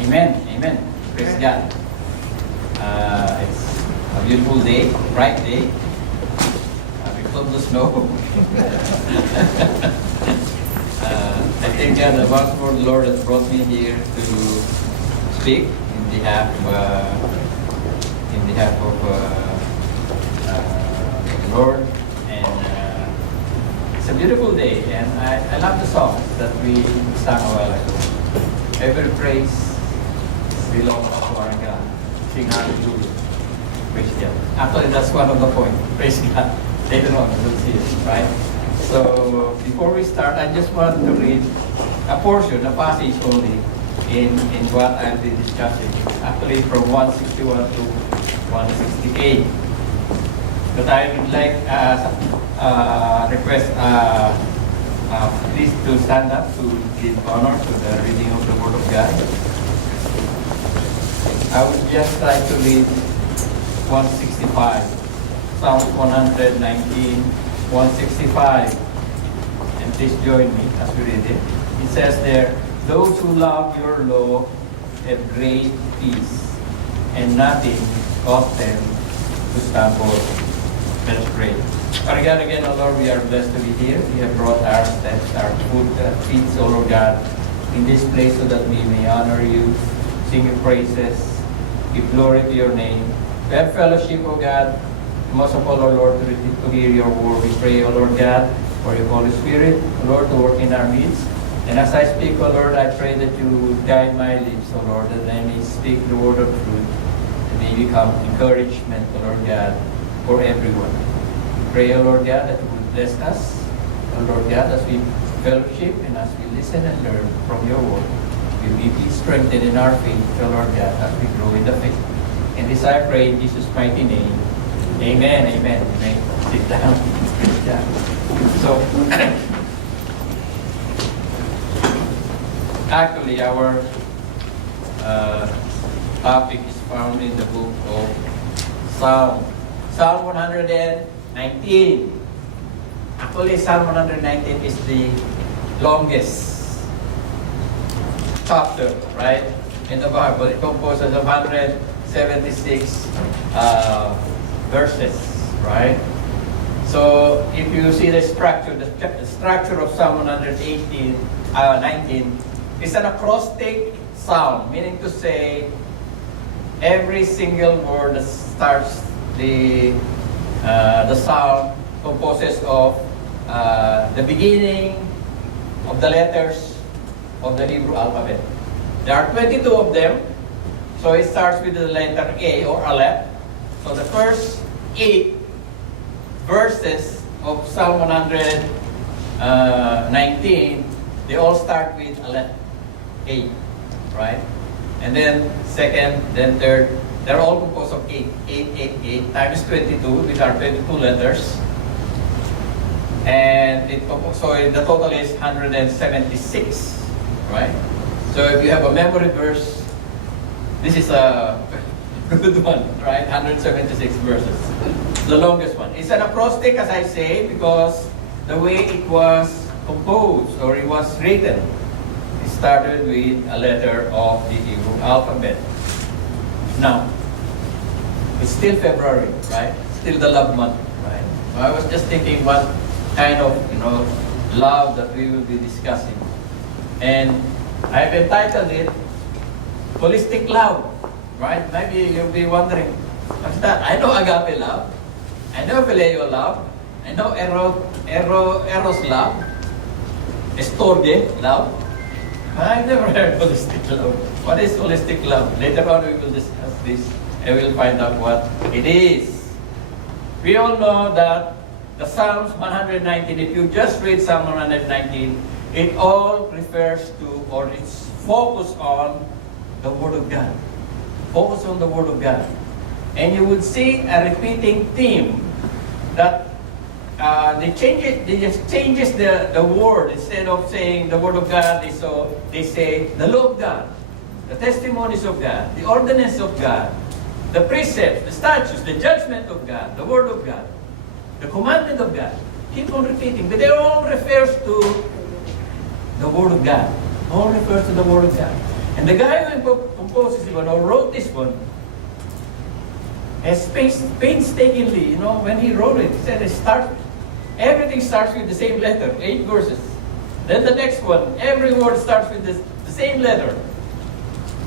Amen. Amen. Praise God. It's a beautiful day, bright day. Because of the snow. I thank God that once more the Lord has brought me here to speak in behalf of the Lord. And it's a beautiful day, and I love the songs that we sang a while ago. Every praise belongs to our God. Sing hallelujah. Praise God. Actually, that's one of the points. Praise God. Later on, we'll see it, right? So, before we start, I just want to read a portion, a passage only, in what I'll be discussing. Actually, from 161 to 168. But I would like request please to stand up to give honor to the reading of the Word of God. I would just try to read 165, Psalm 119, 165. And please join me as we read it. It says there, "Those who love your law have great peace, and nothing causes them to stumble." Let us pray. Our God, again, O Lord, we are blessed to be here. We have brought our steps, our feet, O Lord God, in this place so that we may honor you, sing your praises, give glory to your name. We have fellowship, O God, most of all, O Lord, to hear your word. We pray, O Lord God, for your Holy Spirit, O Lord, to work in our midst. And as I speak, O Lord, I pray that you guide my lips, O Lord, that I may speak the word of truth, and may become encouragement, O Lord God, for everyone. Pray, O Lord God, that you will bless us, O Lord God, as we fellowship and as we listen and learn from your word. We may be strengthened in our faith, O Lord God, as we grow in the faith. And this I pray in Jesus' mighty name. Amen, amen, amen. Sit down. So, actually, our topic is found in the book of Psalm 119. Actually, Psalm 119 is the longest chapter, right, in the Bible. It composes of 176 verses, right? So, if you see the structure, the structure of Psalm 19 is an acrostic psalm, meaning to say every single word that starts the psalm composes of the beginning of the letters of the Hebrew alphabet. There are 22 of them, so it starts with the letter A or Aleph. So the first 8 verses of Psalm 119, they all start with Aleph, 8, right? And then second, then third, they're all composed of 8. 8 times 22, these are 22 letters. And so the total is 176, right? So if you have a memory verse, this is a good one, right? 176 verses. The longest one. It's an acrostic, as I say, because the way it was composed or it was written, it started with a letter of the Hebrew alphabet. Now, it's still February, right? Still the love month, right? So I was just thinking what kind of, love that we will be discussing. And I've entitled it, Holistic Love, right? Maybe you'll be wondering, what's that? I know agape love. I know phileo love. I know eros love. Estorge love. I've never heard holistic love. What is holistic love? Later on we will discuss this and we'll find out what it is. We all know that the Psalms 119, if you just read Psalm 119, it all refers to, or it's focused on the Word of God. Focus on the Word of God. And you would see a repeating theme that they just changes the word. Instead of saying the Word of God, they say the law of God, the testimonies of God, the ordinance of God, the precepts, the statutes, the judgment of God, the Word of God, the commandment of God. Keep on repeating, but it all refers to the Word of God. All refers to the Word of God. And the guy who composed this one, or wrote this one, has painstakingly, when he wrote it, he said everything starts with the same letter, 8 verses. Then the next one, every word starts with the same letter.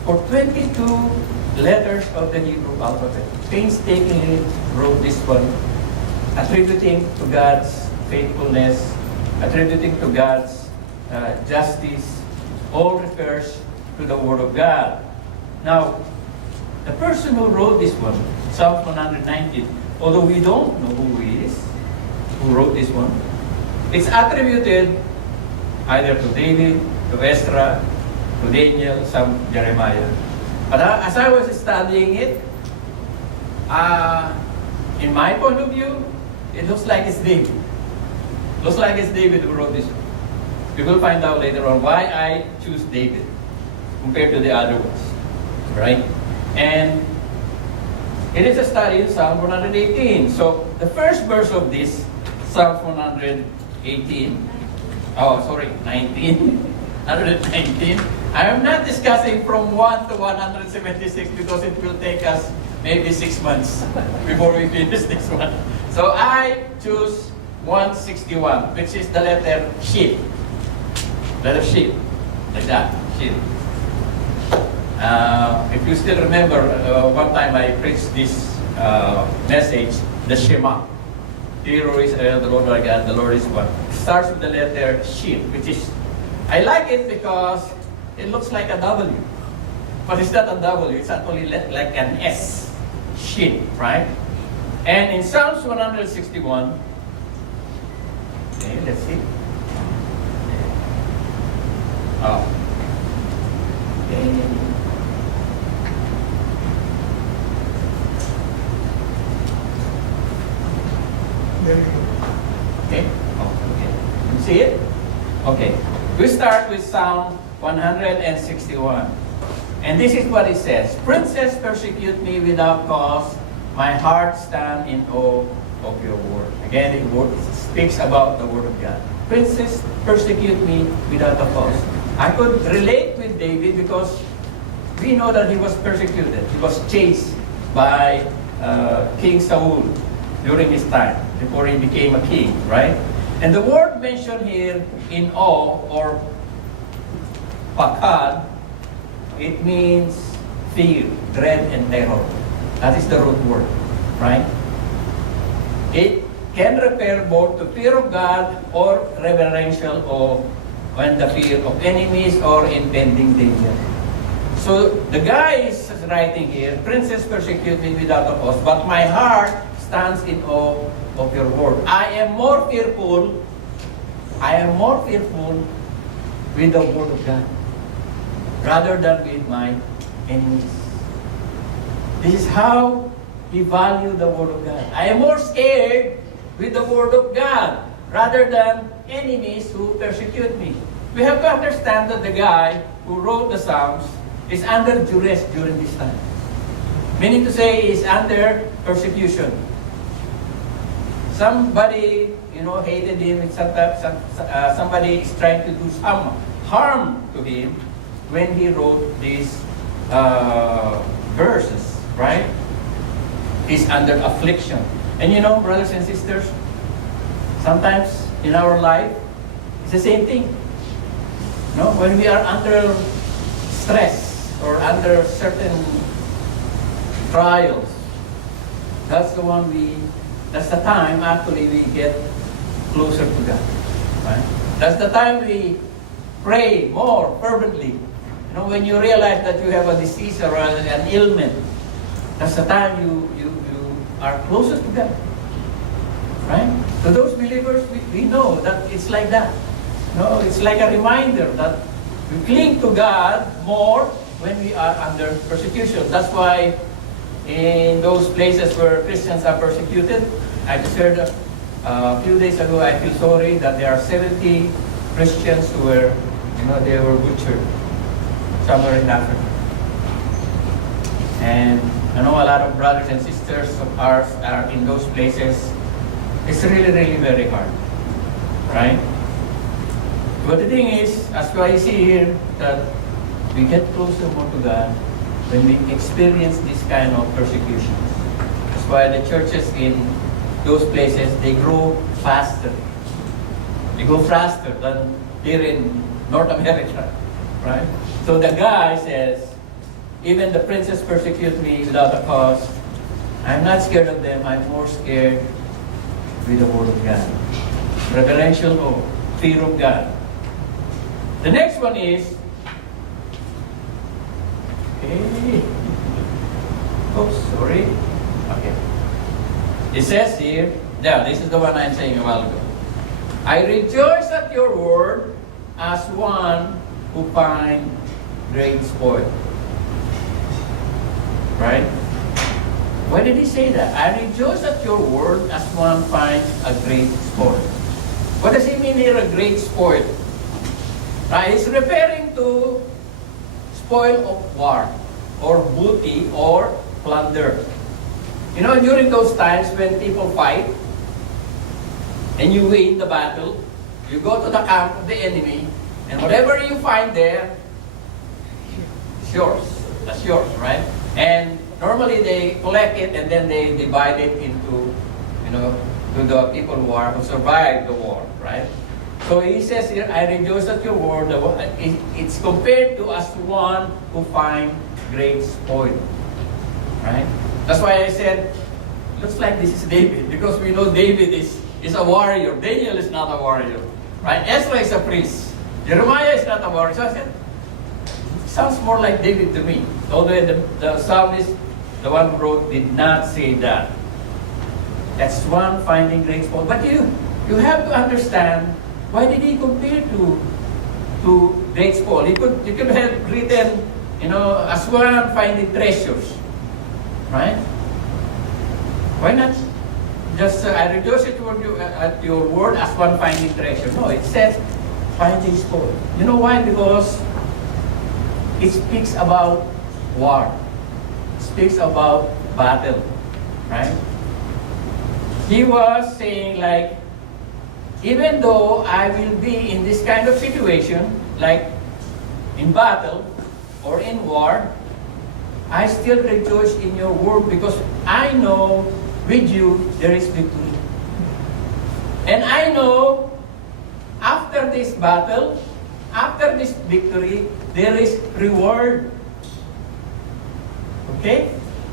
For 22 letters of the Hebrew alphabet, painstakingly wrote this one, attributing to God's faithfulness, attributing to God's justice, all refers to the Word of God. Now, the person who wrote this one, Psalm 119, although we don't know who he is, who wrote this one, it's attributed either to David, to Ezra, to Daniel, some Jeremiah. But as I was studying it, in my point of view, it looks like it's David. Looks like it's David who wrote this one. We will find out later on why I choose David compared to the other ones. Right? And it is a study in Psalm 118. So the first verse of this, Psalm 119. 119. I am not discussing from 1 to 176 because it will take us maybe 6 months before we finish this one. So I choose 161, which is the letter sheep. Letter sheep. Like that. Sheep. If you still remember, one time I preached this message, the Shema. Hear, O Israel, the Lord our God, the Lord is one. It starts with the letter sheep, which is, I like it because it looks like a W. But it's not a W, it's actually like an S. Sheep, right? And in Psalms 161, okay, let's see. Oh. Okay. Okay? Oh, okay. You see it? Okay. We start with Psalm 161. And this is what it says. Princes persecute me without cause. My heart stands in awe of your word. Again, it speaks about the word of God. Princes persecute me without a cause. I could relate with David because we know that he was persecuted. He was chased by King Saul during his time, before he became a king, right? And the word mentioned here in awe or pakad, it means fear, dread, and terror. That is the root word, right? It can refer both to fear of God or reverential awe when the fear of enemies or impending danger. So the guy is writing here, princes persecute me without a cause, but my heart stands in awe of your word. I am more fearful with the word of God rather than with my enemies. This is how we value the word of God. I am more scared with the word of God rather than enemies who persecute me. We have to understand that the guy who wrote the Psalms is under duress during this time. Meaning to say, he is under persecution. Somebody, hated him. Somebody is trying to do some harm to him when he wrote these verses, right? He's under affliction. And brothers and sisters, sometimes in our life, it's the same thing. When we are under stress or under certain trials, that's the time actually we get closer to God. Right? That's the time we pray more fervently. When you realize that you have a disease or an ailment, that's the time you are closer to God. Right? So those believers, we know that it's like that. It's like a reminder that we cling to God more when we are under persecution. That's why in those places where Christians are persecuted, I just heard a few days ago, I feel sorry that there are 70 Christians who were, they were butchered somewhere in Africa. And I know a lot of brothers and sisters of ours are in those places. It's really, really very hard, right? But the thing is, as I see here, that We get closer more to God when we experience this kind of persecutions. That's why the churches in those places, they grow faster. They go faster than here in North America, right? So the guy says, even the princes persecute me without a cause. I'm not scared of them. I'm more scared with the Word of God. Reverential awe, fear of God. The next one is, okay. Oops, sorry. Okay. It says here, yeah, this is the one I'm saying a while ago. I rejoice at your word as one who finds great spoil. Right? Why did he say that? I rejoice at your word as one finds a great spoil. What does he mean here, a great spoil? Right? He's referring to spoil of war, or booty, or plunder. You know, during those times when people fight, and you win the battle, you go to the camp of the enemy, and whatever you find there, it's yours. That's yours, right? And normally they collect it and then they divide it into, to the people who survived the war, right? So he says here, I rejoice at your word. It's compared to as one who finds great spoil, right? That's why I said, looks like this is David, because we know David is a warrior. Daniel is not a warrior, right? Ezra is a priest. Jeremiah is not a warrior. So I said, sounds more like David to me. Although the psalmist, the one who wrote, did not say that. That's one finding great spoil. But you have to understand, why did he compare to great spoil? He could have written, as one finding treasures, right? Why not just, I rejoice at your word as one finding treasure? No, it says finding spoil. You know why? Because it speaks about war. It speaks about battle, right? He was saying like, even though I will be in this kind of situation, like in battle or in war, I still rejoice in your word because I know with you there is victory. And I know after this battle, after this victory, there is reward. Okay?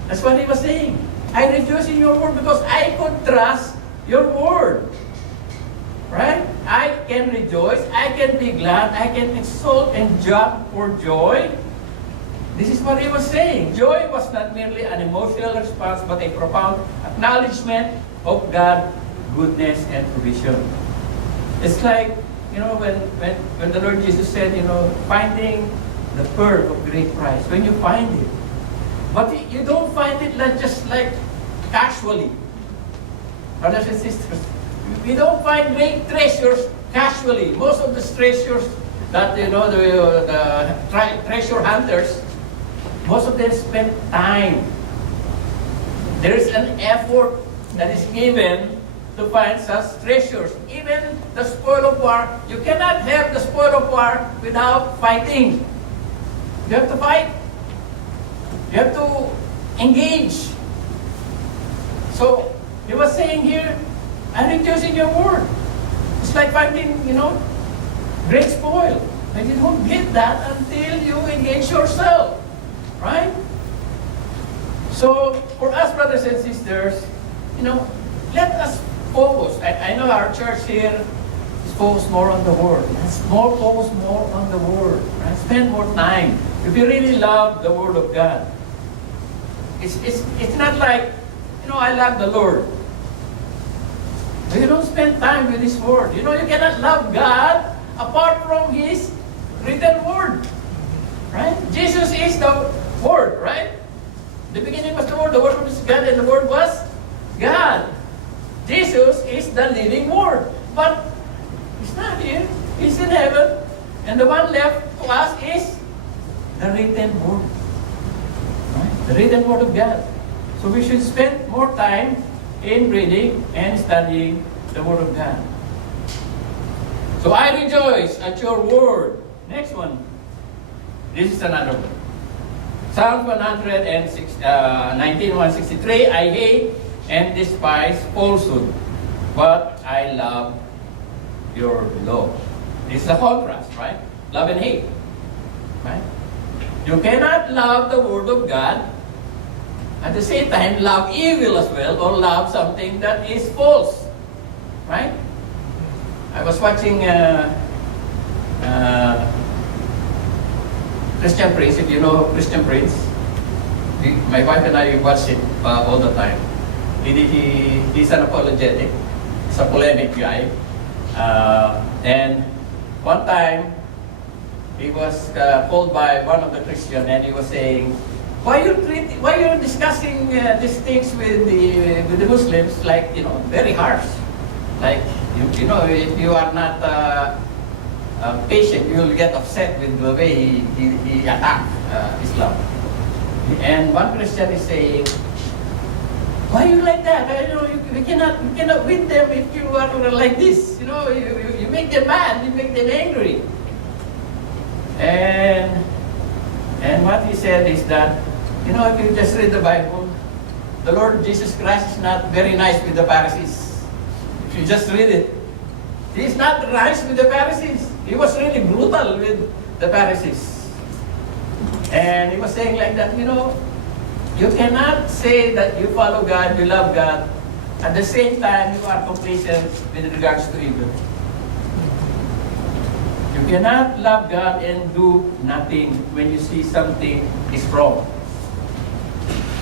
That's what he was saying. I rejoice in your word because I could trust your word. Right? I can rejoice, I can be glad, I can exult and jump for joy. This is what he was saying. Joy was not merely an emotional response, but a profound acknowledgement of God's goodness and provision. It's like, when the Lord Jesus said, finding the pearl of great price. When you find it, but you don't find it just like casually. Brothers and sisters, we don't find great treasures casually. Most of the treasures that, the treasure hunters, most of them spend time. There is an effort that is given to find such treasures. Even the spoil of war, you cannot have the spoil of war without fighting. You have to fight. You have to engage. So, he was saying here, I rejoice in your word. It's like finding, great spoil. And you don't get that until you engage yourself. Right? So, for us, brothers and sisters, let us focus. I know our church here is focused more on the Word. Let's focus more on the Word. Right? Spend more time. If you really love the Word of God, it's not like, I love the Lord. But you don't spend time with His Word. You cannot love God apart from His written Word. Right? Jesus is the Word, right? The beginning was the Word was God, and the Word was God. Jesus is the living Word. But He's not here. He's in heaven. And the one left to us is the written Word. Right? The written Word of God. So we should spend more time in reading and studying the Word of God. So I rejoice at your Word. Next one. This is another one. Psalm 119:163, I hate and despise falsehood, but I love your law. This is a contrast, right? Love and hate, right? You cannot love the Word of God, at the same time love evil as well, or love something that is false, right? I was watching Christian Prince, if you know Christian Prince. My wife and I watch it all the time. He's an apologetic. He's a polemic guy. And one time, he was called by one of the Christians, and he was saying, why you discussing these things with the Muslims, like, very harsh. Like, if you are not patient, you will get upset with the way he attacked Islam. And one Christian is saying, why you like that? You cannot win them if you are like this. You make them mad, you make them angry. And what he said is that, if you just read the Bible, the Lord Jesus Christ is not very nice with the Pharisees. If you just read it, he's not nice with the Pharisees. He was really brutal with the Pharisees. And he was saying like that, you cannot say that you follow God, you love God, at the same time you are complacent with regards to evil. You cannot love God and do nothing when you see something is wrong.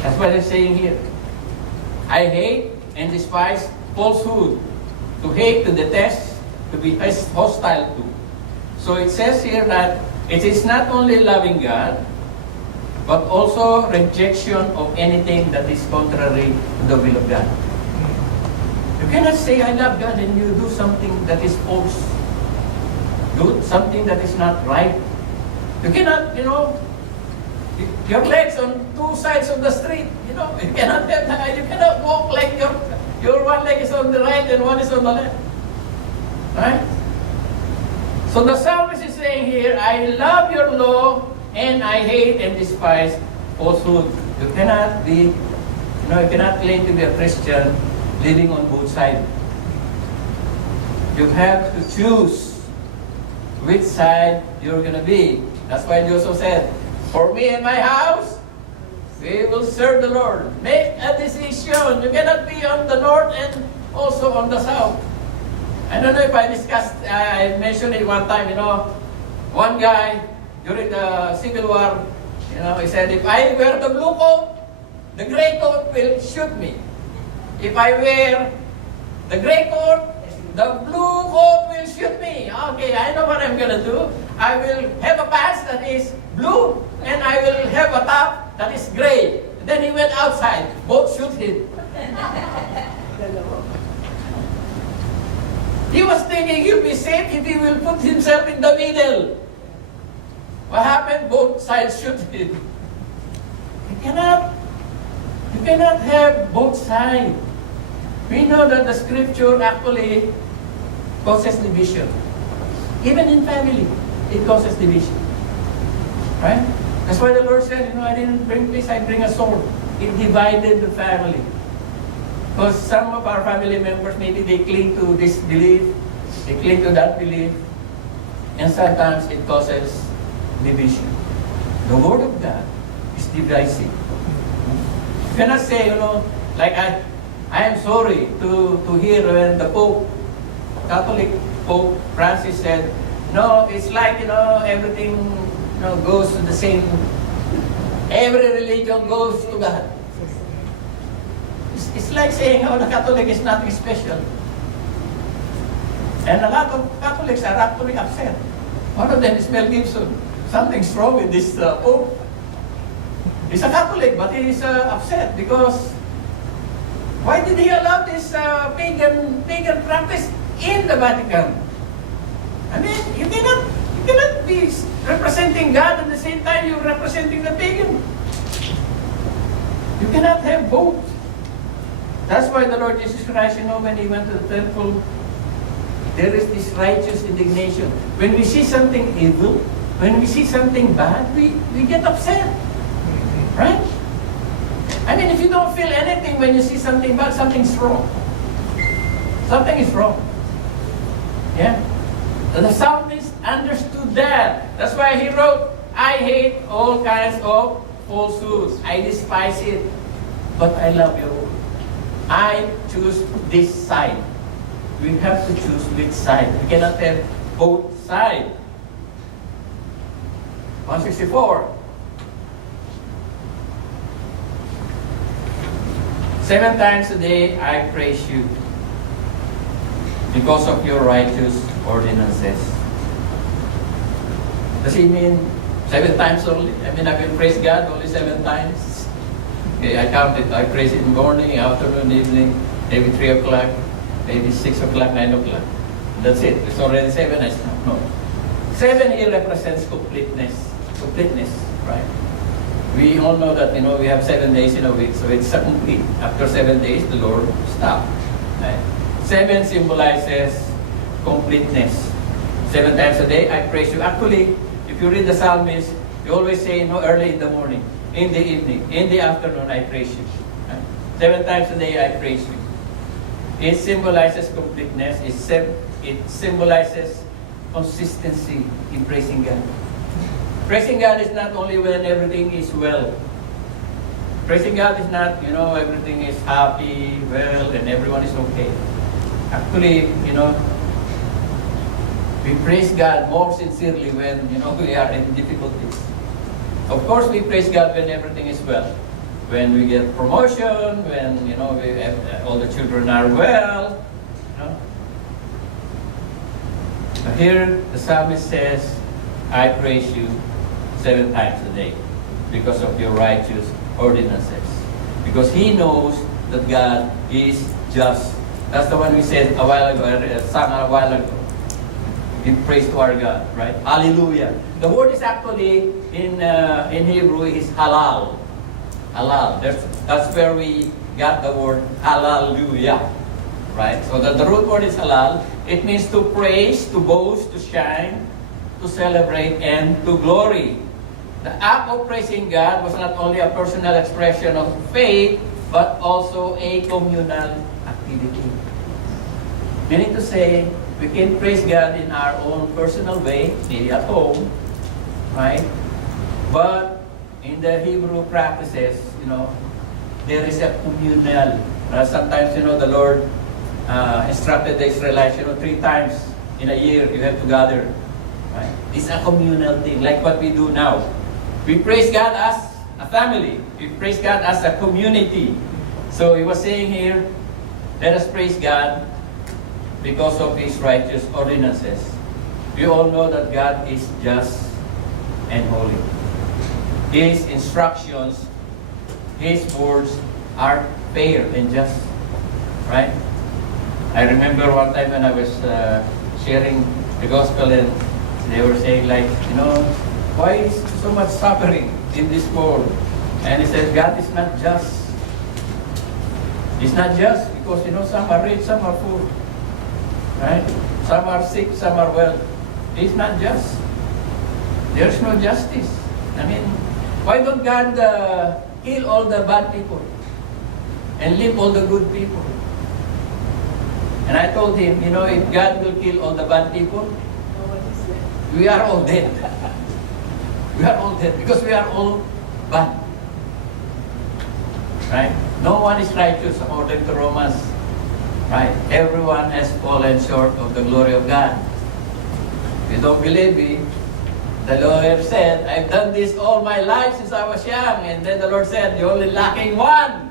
That's what I'm saying here. I hate and despise falsehood. To hate, to detest, to be hostile to. So it says here that it is not only loving God, but also rejection of anything that is contrary to the will of God. You cannot say, I love God, and you do something that is false. Do something that is not right. You cannot, your legs on two sides of the street. You cannot have that. You cannot walk like your one leg is on the right and one is on the left. Right? So the psalmist is saying here, I love your law and I hate and despise falsehood. You cannot be, you cannot claim to be a Christian living on both sides. You have to choose which side you're going to be. That's why Joseph said, for me and my house, we will serve the Lord. Make a decision. You cannot be on the north and also on the south. I don't know if I mentioned it one time, one guy during the Civil War, he said, if I wear the blue coat, the gray coat will shoot me. If I wear the gray coat, the blue coat will shoot me. Okay, I know what I'm going to do. I will have a pants that is blue, and I will have a top that is gray. Then he went outside. Both shoot him. He was thinking he'll be safe if he will put himself in the middle. What happened? Both sides shoot him. You cannot have both sides. We know that the scripture actually causes division. Even in family, it causes division. Right? That's why the Lord said, I didn't bring peace, I bring a sword. It divided the family. Because some of our family members, maybe they cling to this belief, they cling to that belief, and sometimes it causes division. The Word of God is divisive. You cannot say, like I am sorry to hear when the Pope, Catholic Pope Francis said, no, it's like, everything goes to the same, every religion goes to God. It's like saying, the Catholic is nothing special. And a lot of Catholics are actually upset. One of them is Mel Gibson. Something's wrong with this Pope. He's a Catholic, but he is upset because why did he allow this pagan practice in the Vatican? I mean, you cannot be representing God at the same time you're representing the pagan. You cannot have both. That's why the Lord Jesus Christ, when he went to the temple, there is this righteous indignation. When we see something evil, When we see something bad, we get upset. Right? I mean, if you don't feel anything when you see something bad, something's wrong. Something is wrong. Yeah? The psalmist understood that. That's why he wrote, I hate all kinds of falsehoods. I despise it. But I love your word. I choose this side. We have to choose which side. We cannot have both sides. 164. 7 times a day I praise you because of your righteous ordinances. Does he mean 7 times only? I mean, I will praise God only 7 times. Okay, I counted. I praise it in the morning, afternoon, evening, maybe 3 o'clock, maybe 6 o'clock, 9 o'clock. That's it. It's already 7. I stop. No. 7 here represents completeness. Completeness, right? We all know that, we have 7 days in a week, so it's complete. After 7 days, the Lord stopped. Right? 7 symbolizes completeness. 7 times a day, I praise you. Actually, if you read the psalmist, you always say, early in the morning, in the evening, in the afternoon, I praise you. Right? 7 times a day, I praise you. It symbolizes completeness. It symbolizes consistency in praising God. Praising God is not only when everything is well. Praising God is not, everything is happy, well, and everyone is okay. Actually, we praise God more sincerely when, we are in difficulties. Of course, we praise God when everything is well. When we get promotion, when, we have, all the children are well. Here, the psalmist says, I praise you 7 times a day because of your righteous ordinances. Because he knows that God is just. That's the one we said a while ago, sang a while ago. Give praise to our God, right? Hallelujah. The word is actually in Hebrew is halal. Halal. That's where we got the word hallelujah, right? So the root word is halal. It means to praise, to boast, to shine, to celebrate, and to glory. The act of praising God was not only a personal expression of faith, but also a communal activity. Meaning to say, we can praise God in our own personal way, maybe at home, right? But in the Hebrew practices, there is a communal. Sometimes, the Lord instructed the Israelites, 3 times in a year you have to gather. Right? It's a communal thing, like what we do now. We praise God as a family. We praise God as a community. So he was saying here, let us praise God because of His righteous ordinances. We all know that God is just and holy. His instructions, His words are fair and just. Right? I remember one time when I was sharing the gospel and they were saying why is so much suffering in this world? And he said, God is not just. It's not just because, some are rich, some are poor. Right? Some are sick, some are well. It's not just. There's no justice. I mean, why don't God kill all the bad people and leave all the good people? And I told him, if God will kill all the bad people, we are all dead. We are all dead because we are all bad. Right? No one is righteous according to Romans. Right? Everyone has fallen short of the glory of God. If you don't believe me, the lawyer said, I've done this all my life since I was young. And then the Lord said, you're only lacking 1.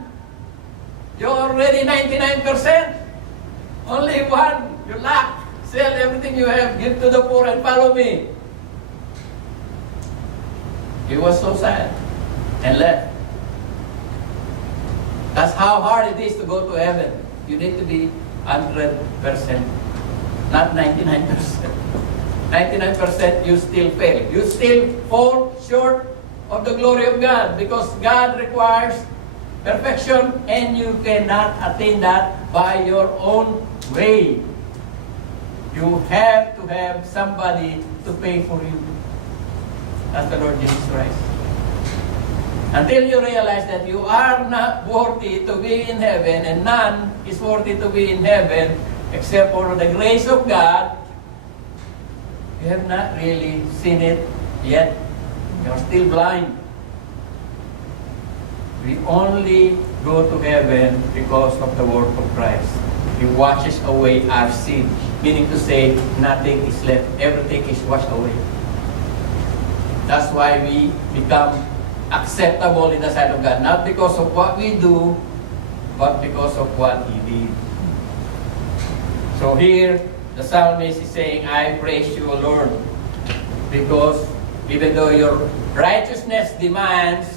You're already 99%. Only 1 you lack. Sell everything you have, give to the poor, and follow me. He was so sad and left. That's how hard it is to go to heaven. You need to be 100%, not 99%. 99% you still fail. You still fall short of the glory of God because God requires perfection and you cannot attain that by your own way. You have to have somebody to pay for you. as the Lord Jesus Christ. Until you realize that you are not worthy to be in heaven, and none is worthy to be in heaven except for the grace of God, you have not really seen it yet. You are still blind. We only go to heaven because of the work of Christ. He washes away our sin, meaning to say nothing is left. Everything is washed away. That's why we become acceptable in the sight of God, not because of what we do, but because of what He did. So here, the psalmist is saying, I praise you, O Lord, because even though your righteousness demands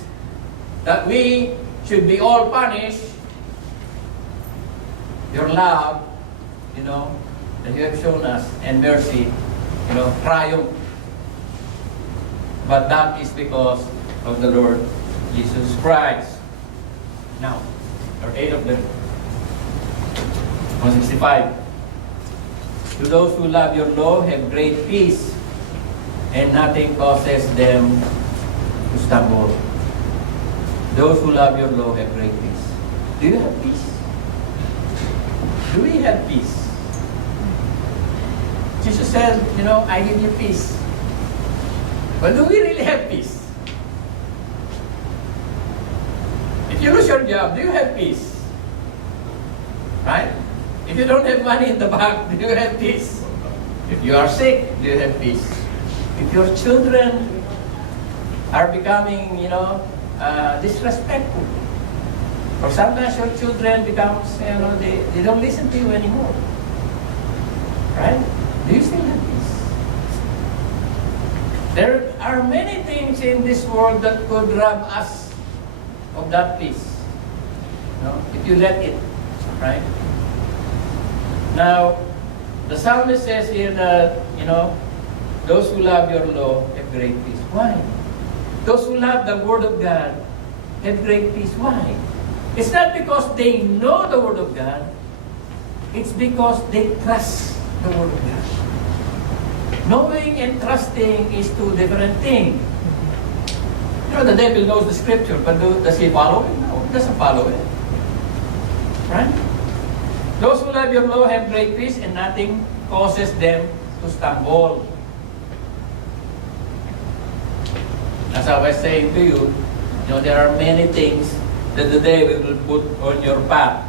that we should be all punished, your love, that you have shown us, and mercy, triumph. But that is because of the Lord Jesus Christ. Now, there are 8 of them. 165. To those who love your law have great peace, and nothing causes them to stumble. Those who love your law have great peace. Do you have peace? Do we have peace? Jesus says, I give you peace. But do we really have peace? If you lose your job, do you have peace? Right? If you don't have money in the bank, do you have peace? If you are sick, do you have peace? If your children are becoming, disrespectful, or sometimes your children becomes, they don't listen to you anymore. Right? Do you still have peace? There are many things in this world that could rob us of that peace. If you let it. Right? Now, the psalmist says here that, those who love your law have great peace. Why? Those who love the Word of God have great peace. Why? It's not because they know the Word of God. It's because they trust the Word of God. Knowing and trusting is two different things. The devil knows the Scripture, but does he follow it? No, he doesn't follow it. Right? Those who love your law have great peace, and nothing causes them to stumble. As I was saying to you, there are many things that the devil will put on your path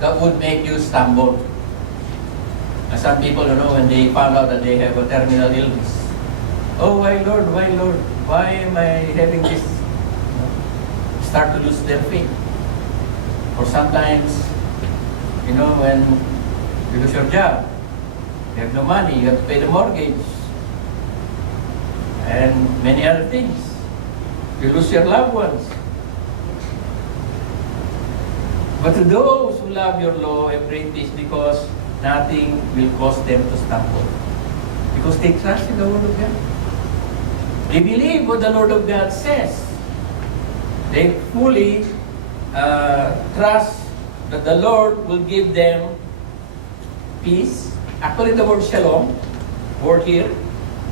that would make you stumble. And some people, when they found out that they have a terminal illness, oh, why Lord, why am I having this? Start to lose their faith. Or sometimes, when you lose your job, you have no money, you have to pay the mortgage, and many other things. You lose your loved ones. But to those who love your law have great peace, because nothing will cause them to stumble. Because they trust in the Word of God. They believe what the Lord of God says. They fully trust that the Lord will give them peace. Actually, the word shalom, word here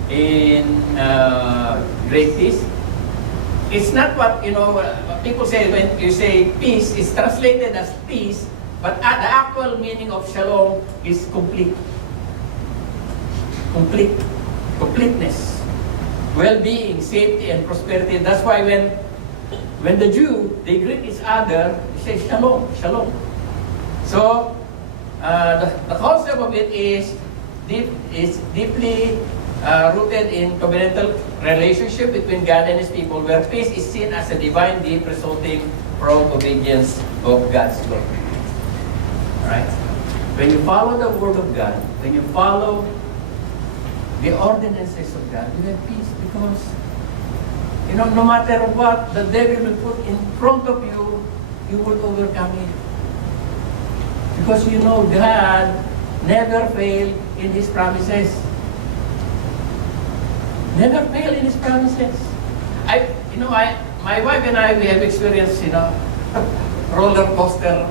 in great peace, it's not what people say when you say peace. It's translated as peace, but the actual meaning of shalom is completeness, well-being, safety, and prosperity. That's why when the Jew, they greet each other, they say shalom, shalom. So the concept of it is deeply rooted in covenantal relationship between God and His people, where peace is seen as a divine gift resulting from obedience of God's law. Right? When you follow the Word of God, when you follow the ordinances of God, you have peace, because no matter what the devil will put in front of you, you will overcome it. Because God never failed in His promises. Never failed in His promises. My wife and I, we have experienced, roller coaster,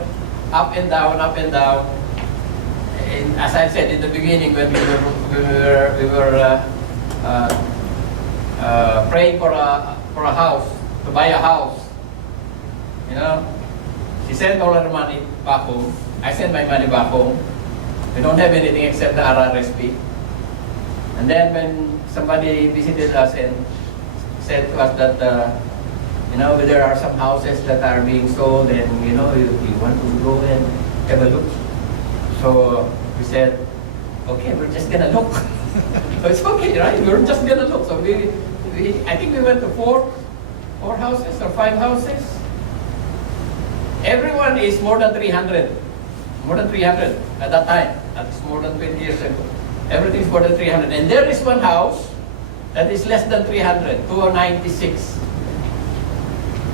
up and down, up and down. And as I said in the beginning, when we were praying for a house, to buy a house. You know, she sent all her money back home. I sent my money back home. We don't have anything except the RRSP. And then when somebody visited us and said to us that, you know, there are some houses that are being sold and, you know, you want to go and have a look. So we said, okay, we're just gonna look. So it's okay, right? We're just gonna look. So I think we went to four houses or 5 houses. Everyone is more than 300. More than 300 at that time. That's more than 20 years ago. Everything is more than 300. And there is one house that is less than 300, 296.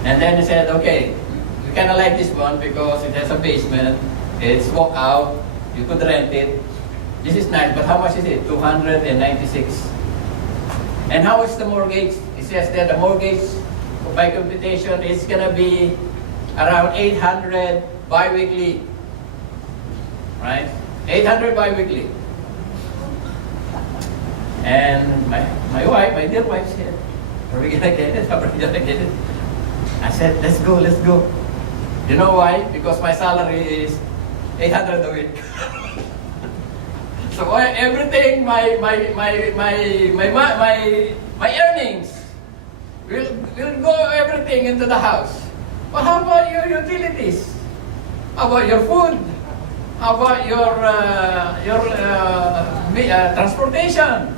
And then he said, okay, we kind of like this one because it has a basement, it's walk out, you could rent it. This is nice, but how much is it? 296. And how is the mortgage? It says that the mortgage, by computation, is gonna be around 800 bi-weekly. Right? 800 bi-weekly. And my wife, my dear wife said, are we gonna get it? Are we gonna get it? I said, let's go, let's go. You know why? Because my salary is 800 a week. So everything, my earnings will go everything into the house. But how about your utilities? How about your food? How about your transportation?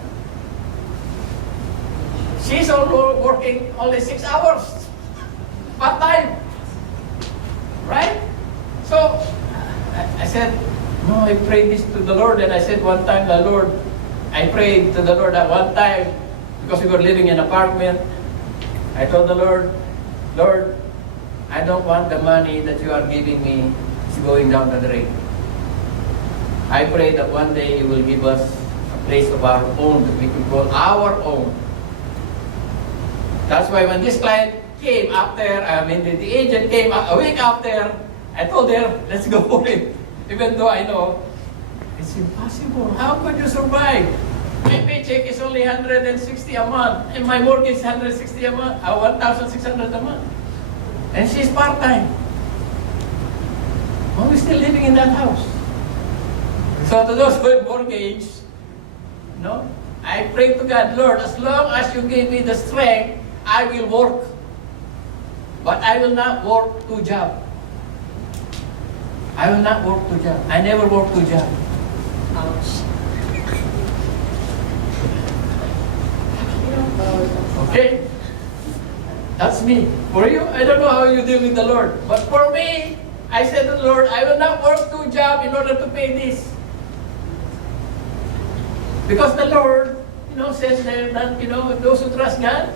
She's all working only 6 hours, part-time, right? So I said, no, I prayed this to the Lord, and I said one time, I prayed to the Lord at one time, because we were living in an apartment. I told the Lord, Lord, I don't want the money that you are giving me is going down the drain. I pray that one day you will give us a place of our own, that we could call our own. That's why when this client came after, the agent came a week after, I told her, let's go for it. Even though I know, it's impossible. How could you survive? My paycheck is only 160 a month, and my mortgage is 160 a month, 1,600 a month. And she's part-time. Well, we're still living in that house. So to those who have mortgage, no, I pray to God, Lord, as long as you give me the strength, I will work. But I will not work 2 jobs. I will not work 2 jobs. I never work 2 jobs. Ouch. Okay? That's me. For you, I don't know how you deal with the Lord. But for me, I said to the Lord, I will not work 2 jobs in order to pay this. Because the Lord, says there that, those who trust God,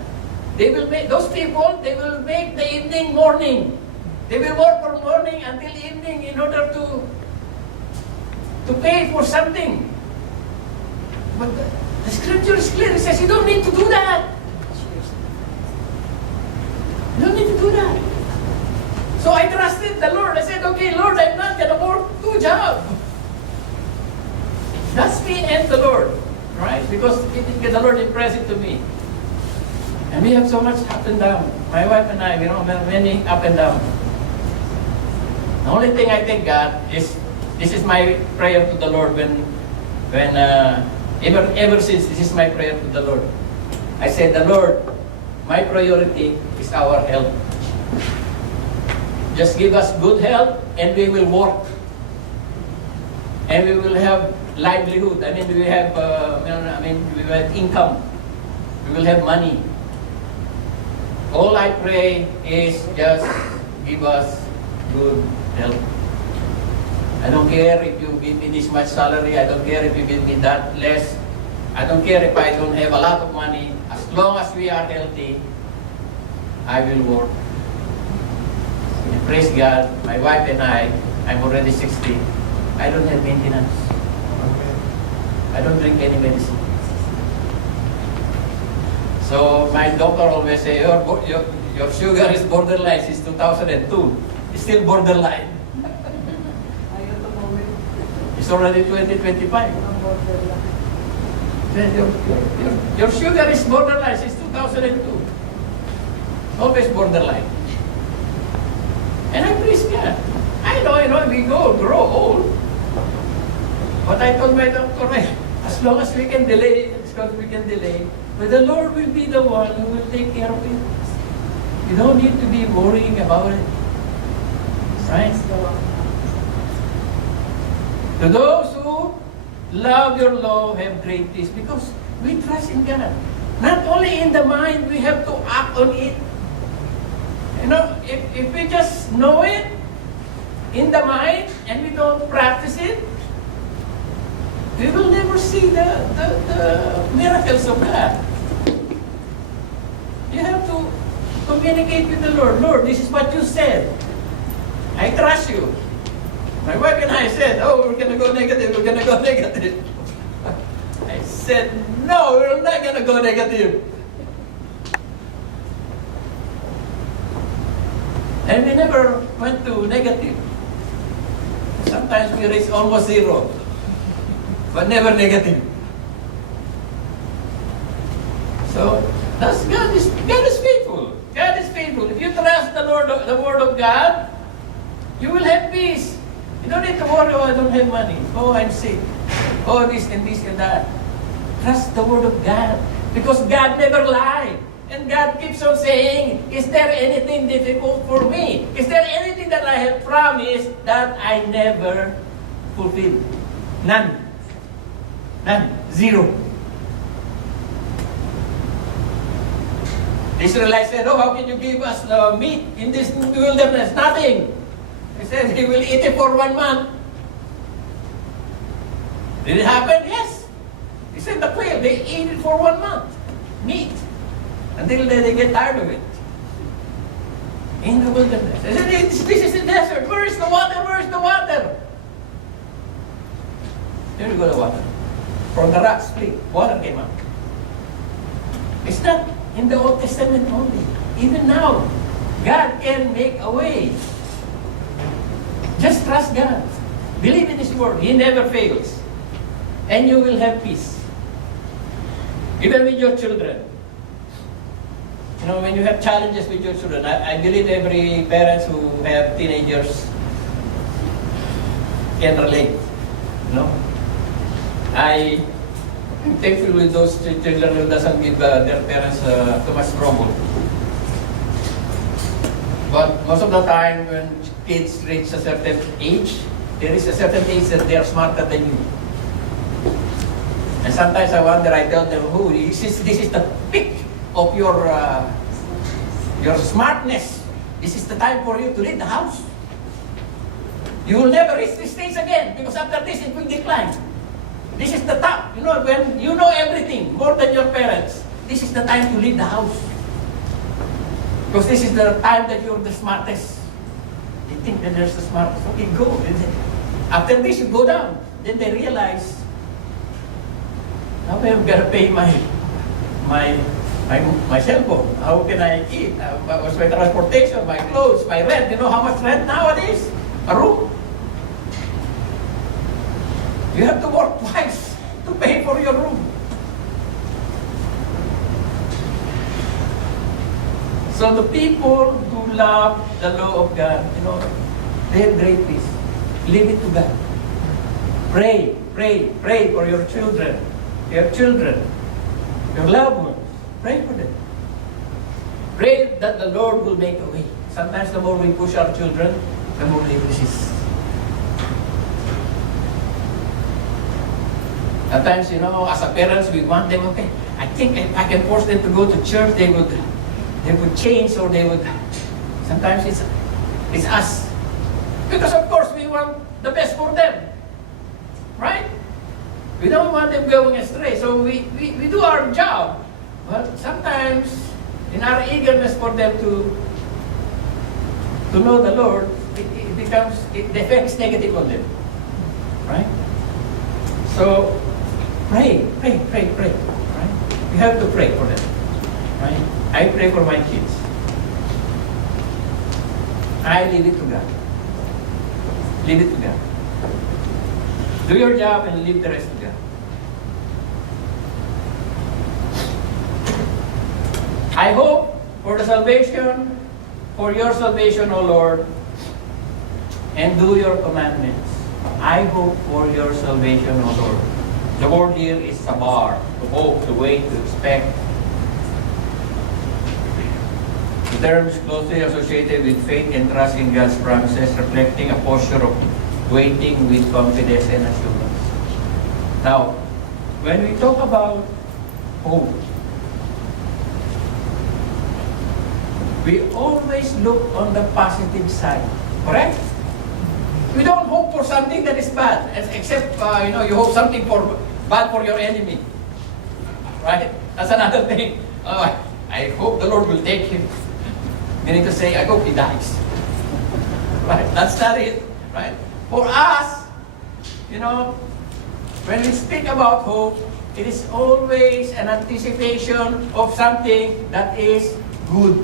they will make, those people, they will make the evening morning. They will work from morning until evening in order to pay for something. But the scripture is clear. It says you don't need to do that. You don't need to do that. So I trusted the Lord. I said, okay, Lord, I'm not going to work 2 jobs. That's me and the Lord. Right? Because the Lord impressed it to me. And we have so much up and down. My wife and I, many up and down. The only thing I thank God is, this is my prayer to the Lord ever since, this is my prayer to the Lord. I said, the Lord, my priority is our health. Just give us good health and we will work. And we will have livelihood. We will have income. We will have money. All I pray is just give us good health. I don't care if you give me this much salary. I don't care if you give me that less. I don't care if I don't have a lot of money. As long as we are healthy, I will work. And praise God, my wife and I'm already 60. I don't have maintenance. I don't drink any medicine. So my doctor always say, your sugar is borderline since 2002. It's still borderline. It's already 2025. Says your sugar is borderline since 2002. Always borderline. And I praise God. I know, we grow old. But I told my doctor, as long as we can delay, but the Lord will be the one who will take care of it. You don't need to be worrying about it. Right? To those who love your law have great peace because we trust in God. Not only in the mind, we have to act on it. You know, if we just know it in the mind and we don't practice it, we will never see the miracles of God. You have to communicate with the Lord. Lord, this is what you said. I trust you. My wife and I said, oh, we're going to go negative, we're going to go negative. I said, no, we're not going to go negative. And we never went to negative. Sometimes we reach almost zero, but never negative. So, that's God is faithful. God is faithful. If you trust the Lord, the Word of God, you will have peace. You don't need to worry, oh, I don't have money. Oh, I'm sick. Oh, this and that. Trust the Word of God. Because God never lies. And God keeps on saying, is there anything difficult for me? Is there anything that I have promised that I never fulfilled? None. None. Zero. The Israelites said, oh, how can you give us meat in this wilderness? Nothing. He said, he will eat it for 1 month. Did it happen? Yes. He said, the quail, they eat it for 1 month. Meat. Until they get tired of it. In the wilderness. He said, this is the desert. Where is the water? Where is the water? Here you go the water. From the rock split, water came out. It's not in the Old Testament only. Even now, God can make a way. Just trust God. Believe in His Word. He never fails. And you will have peace. Even with your children. You know, when you have challenges with your children, I believe every parents who have teenagers can relate. You know? I am thankful with those children who doesn't give their parents too much trouble. But most of the time when kids reach a certain age, there is a certain age that they are smarter than you. And sometimes I wonder, I tell them, oh, this is the peak of your smartness. This is the time for you to leave the house. You will never reach this stage again because after this it will decline. This is the top. You know, when you know everything more than your parents, this is the time to leave the house. Because this is the time that you're the smartest. They think that there's the smartest. Okay, go. After this, you go down. Then they realize, now I'm gonna pay my cell phone. How can I eat? What's my transportation, my clothes, my rent? You know how much rent nowadays? A room. You have to work twice to pay for your room. So the people who love the law of God, you know, they have great peace. Leave it to God. Pray, pray, pray for your children. Your children, your loved ones. Pray for them. Pray that the Lord will make a way. Sometimes the more we push our children, the more they resist. Sometimes, you know, as a parents, we want them, okay, I think if I can force them to go to church, they would change, or they would, sometimes it's us. Because of course we want the best for them. Right? We don't want them going astray. So we do our job. But sometimes, in our eagerness for them to know the Lord, it affects negative on them. Right? So, pray. Right? You have to pray for them. Right? I pray for my kids. I leave it to God. Leave it to God. Do your job and leave the rest to God. I hope for the salvation, for your salvation, O Lord, and do your commandments. I hope for your salvation, O Lord. The word here is sabar, to hope, to wait, to expect. The term is closely associated with faith and trust in God's promises, reflecting a posture of waiting with confidence and assurance. Now, when we talk about hope, we always look on the positive side, correct? We don't hope for something that is bad, except you hope something bad for your enemy, right? That's another thing. I hope the Lord will take him. Meaning to say, I hope he dies. Right? That's not it, right? For us, when we speak about hope, it is always an anticipation of something that is good,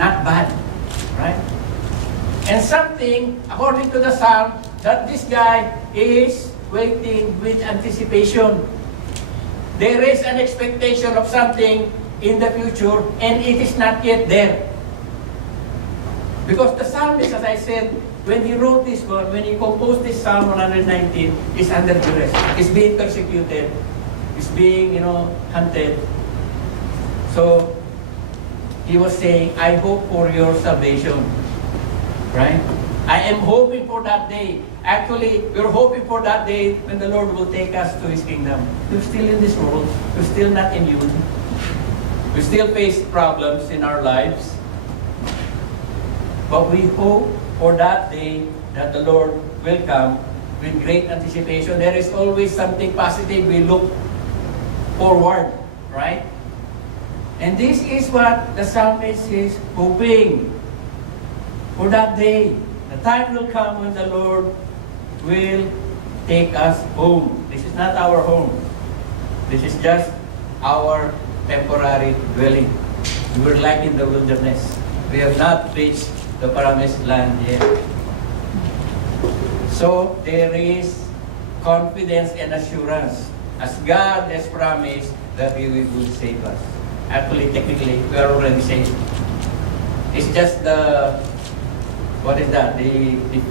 not bad, right? And something, according to the Psalm, that this guy is waiting with anticipation. There is an expectation of something in the future, and it is not yet there. Because the psalmist, as I said, when he wrote this one, when he composed this Psalm 119, is under duress. He's being persecuted. He's being, hunted. So, he was saying, I hope for your salvation. Right? I am hoping for that day. Actually, we're hoping for that day when the Lord will take us to His kingdom. We're still in this world. We're still not immune. We still face problems in our lives. But we hope for that day that the Lord will come with great anticipation. There is always something positive we look forward, right? And this is what the psalmist is hoping for that day. The time will come when the Lord will take us home. This is not our home. This is just our temporary dwelling. We're like in the wilderness. We have not reached the promised land yet. So there is confidence and assurance as God has promised that He will save us. Actually, technically, we are already saved. It's just the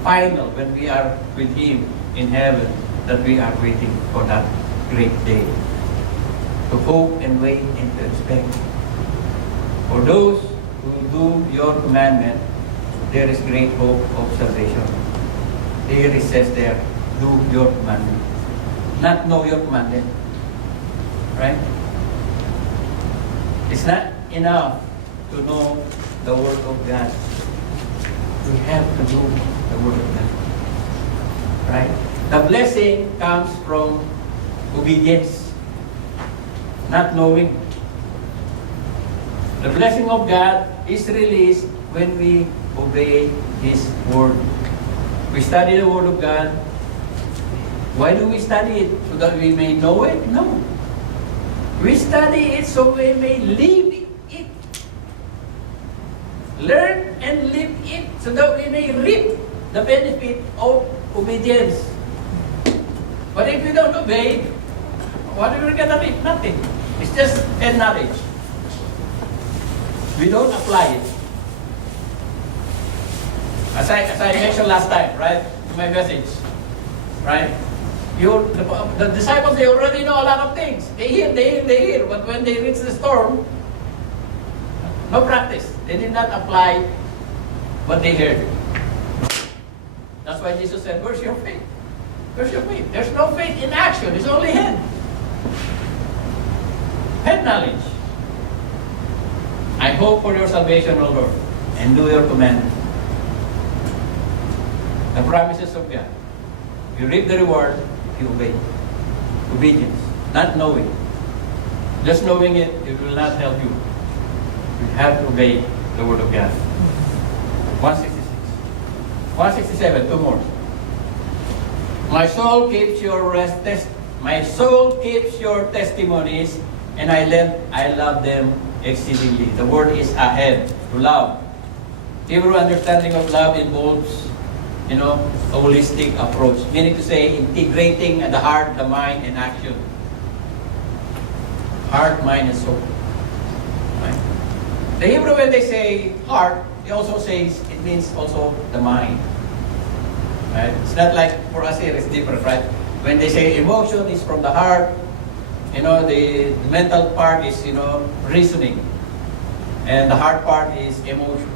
final, when we are with Him in heaven, that we are waiting for that great day. To hope and wait and to expect. For those who do your commandment, there is great hope of salvation. Here it says there, do your commandment. Not know your commandment. Right? It's not enough to know the Word of God. We have to do the Word of God. Right? The blessing comes from obedience, not knowing. The blessing of God is released when we obey His Word. We study the Word of God. Why do we study it? So that we may know it? No. We study it so we may live it. Learn and live it so that we may reap the benefit of obedience. But if we don't obey, what are we going to reap? Nothing. It's just head knowledge. We don't apply it. As I mentioned last time, right, in my message, right? The disciples, they already know a lot of things. They hear. But when they reach the storm, no practice. They did not apply what they heard. That's why Jesus said, where's your faith? Where's your faith? There's no faith in action. It's only head. Head knowledge. I hope for your salvation, O Lord, and do your commandments. The promises of God. You reap the reward, you obey. Obedience. Not knowing. Just knowing it will not help you. You have to obey the Word of God. 166. 167, two more. My soul keeps your testimonies, and I love them exceedingly. The word is ahead, to love. Hebrew understanding of love involves, a holistic approach. Meaning to say, integrating the heart, the mind, and action. Heart, mind, and soul. Right? The Hebrew, when they say heart, they also says it means also the mind. Right? It's not like for us here, it's different, right? When they say emotion is from the heart, the mental part is, reasoning. And the heart part is emotion.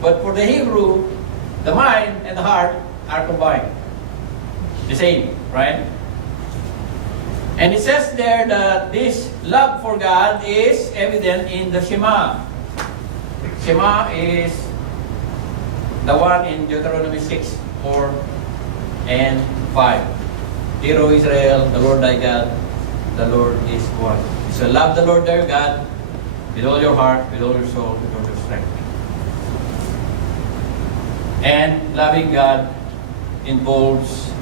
But for the Hebrew, the mind and the heart are combined. The same, right? And it says there that this love for God is evident in the Shema. Shema is the one in Deuteronomy 6, 4, and 5. Hear, O Israel, the Lord thy God, the Lord is one. So love the Lord thy God with all your heart, with all your soul, with all your strength. And loving God involves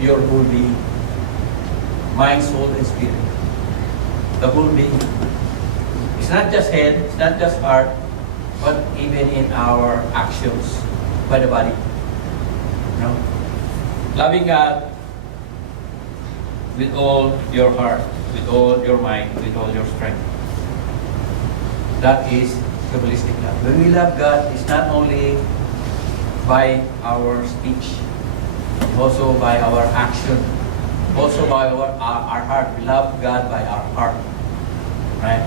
your whole being. Mind, soul, and spirit. The whole being. It's not just head, it's not just heart, but even in our actions by the body. Loving God with all your heart, with all your mind, with all your strength. That is the holistic love. When we love God, it's not only by our speech, also by our action, also by our heart. We love God by our heart. Right?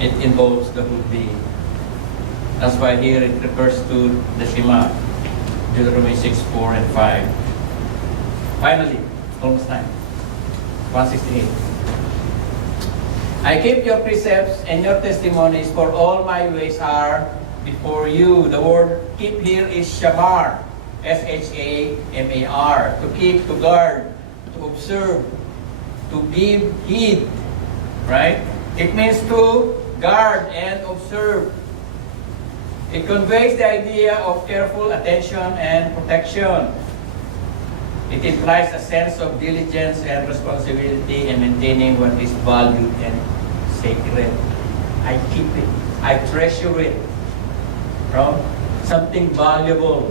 It involves the whole being. That's why here it refers to the Shema, Deuteronomy 6, 4, and 5. Finally, almost time. 168. I keep your precepts and your testimonies, for all my ways are before you. The word keep here is shamar, S-H-A-M-A-R. To keep, to guard, to observe, to give heed. Right? It means to guard and observe. It conveys the idea of careful attention and protection. It implies a sense of diligence and responsibility in maintaining what is valued and sacred. I keep it. I treasure it. Something valuable.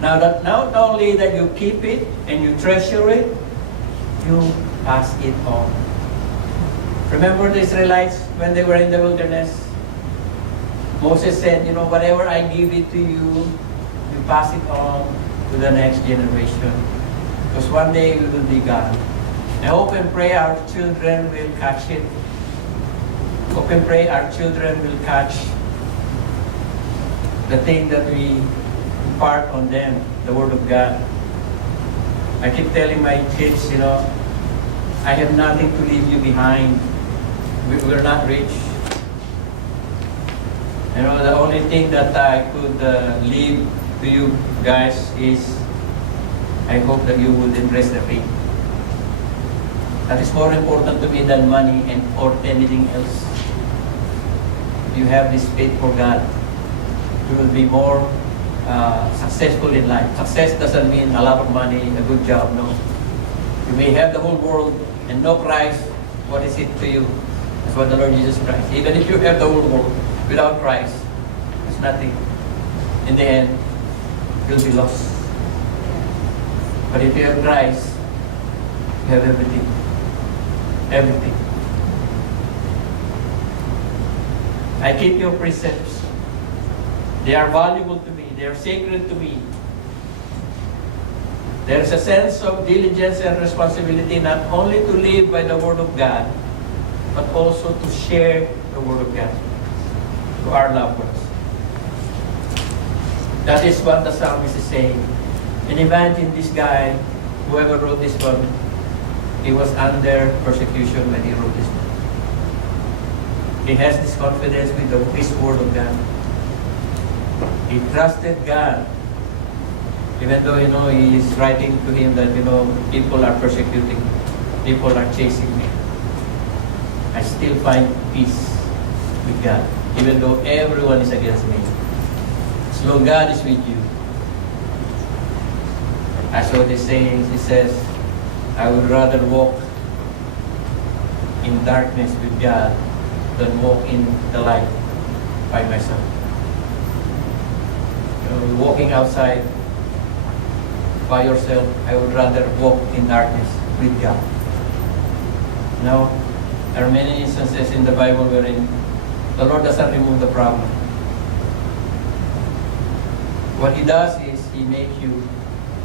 Now, that not only that you keep it and you treasure it, you pass it on. Remember the Israelites when they were in the wilderness? Moses said, whatever I give it to you, you pass it on to the next generation. Because one day we will be gone. I hope and pray our children will catch it. Hope and pray our children will catch the thing that we impart on them, the Word of God. I keep telling my kids, I have nothing to leave you behind. We're not rich. The only thing that I could leave to you guys is I hope that you would embrace the faith. That is more important to me than money and or anything else. You have this faith for God, you will be more successful in life. Success doesn't mean a lot of money, a good job, no. You may have the whole world and no Christ. What is it to you? That's what the Lord Jesus Christ. Even if you have the whole world without Christ, it's nothing. In the end, you'll be lost. But if you have Christ, you have everything. Everything. I keep your precepts. They are valuable to me. They are sacred to me. There is a sense of diligence and responsibility not only to live by the Word of God, but also to share the Word of God to our loved ones. That is what the psalmist is saying. And imagine this guy, whoever wrote this one, he was under persecution when he wrote this book. He has this confidence with his Word of God. He trusted God. Even though, he is writing to him that, people are persecuting me. People are chasing me. I still find peace with God. Even though everyone is against me. As long as God is with you. As what he's saying, he says, I would rather walk in darkness with God than walk in the light by myself. Walking outside by yourself, I would rather walk in darkness with God. There are many instances in the Bible wherein The Lord doesn't remove the problem. What He does is He makes you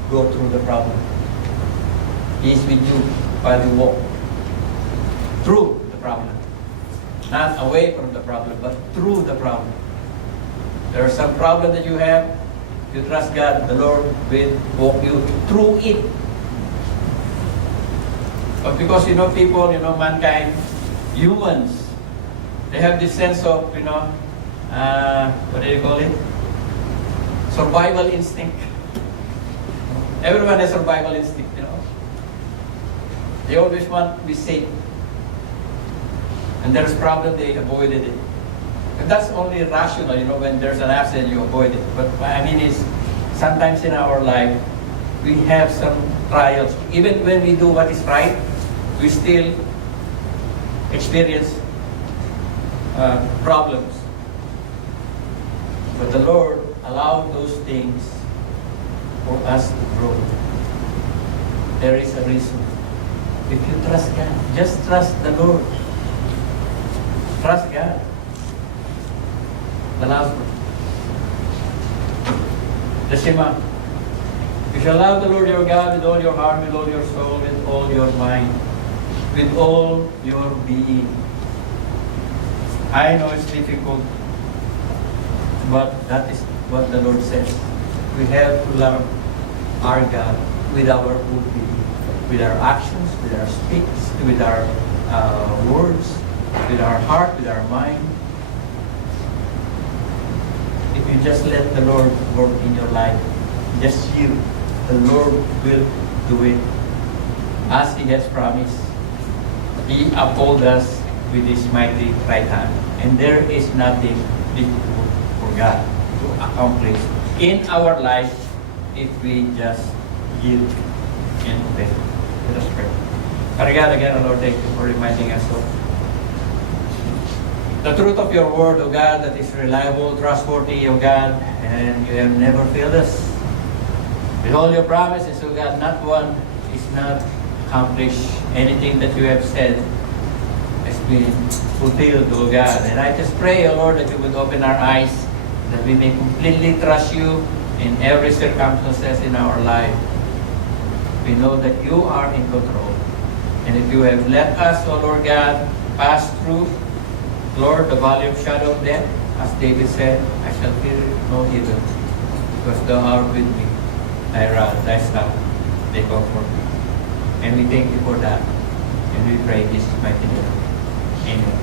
go through the problem. He is with you while you walk through the problem. Not away from the problem, but through the problem. There are some problem that you have. You trust God, the Lord will walk you through it. But because, people, mankind, humans, they have this sense of, what do you call it? Survival instinct. Everyone has survival instinct, They always want to be safe. And there's problem, they avoided it. And that's only rational, when there's an accident, you avoid it. But what I mean is, sometimes in our life, we have some trials. Even when we do what is right, we still experience problems. But the Lord allowed those things for us to grow. There is a reason. If you trust God, just trust the Lord. Trust God. The last one. The Shema. You shall love the Lord your God with all your heart, with all your soul, with all your mind, with all your being. I know it's difficult, but that is what the Lord says. We have to love our God with our whole being, with our actions, with our speech, with our words, with our heart, with our mind. If you just let the Lord work in your life, just yield, the Lord will do it as He has promised. He upholds us with His mighty right hand. And there is nothing difficult for God to accomplish in our life if we just yield and obey. Let us pray. Father God, again, Lord, thank you for reminding us of the truth of your word, O God, that is reliable, trustworthy, O God, and you have never failed us. With all your promises, O God, not one is not accomplished. Anything that you have said has been fulfilled, O God. And I just pray, O Lord, that you would open our eyes, that we may completely trust you in every circumstances in our life. We know that you are in control. And if you have let us, O Lord God, pass through, Lord, the valley of shadow of death, as David said, I shall fear no evil, because thou art with me. Thy rod, thy staff, they comfort me. And we thank you for that. And we pray this mighty name. Amen.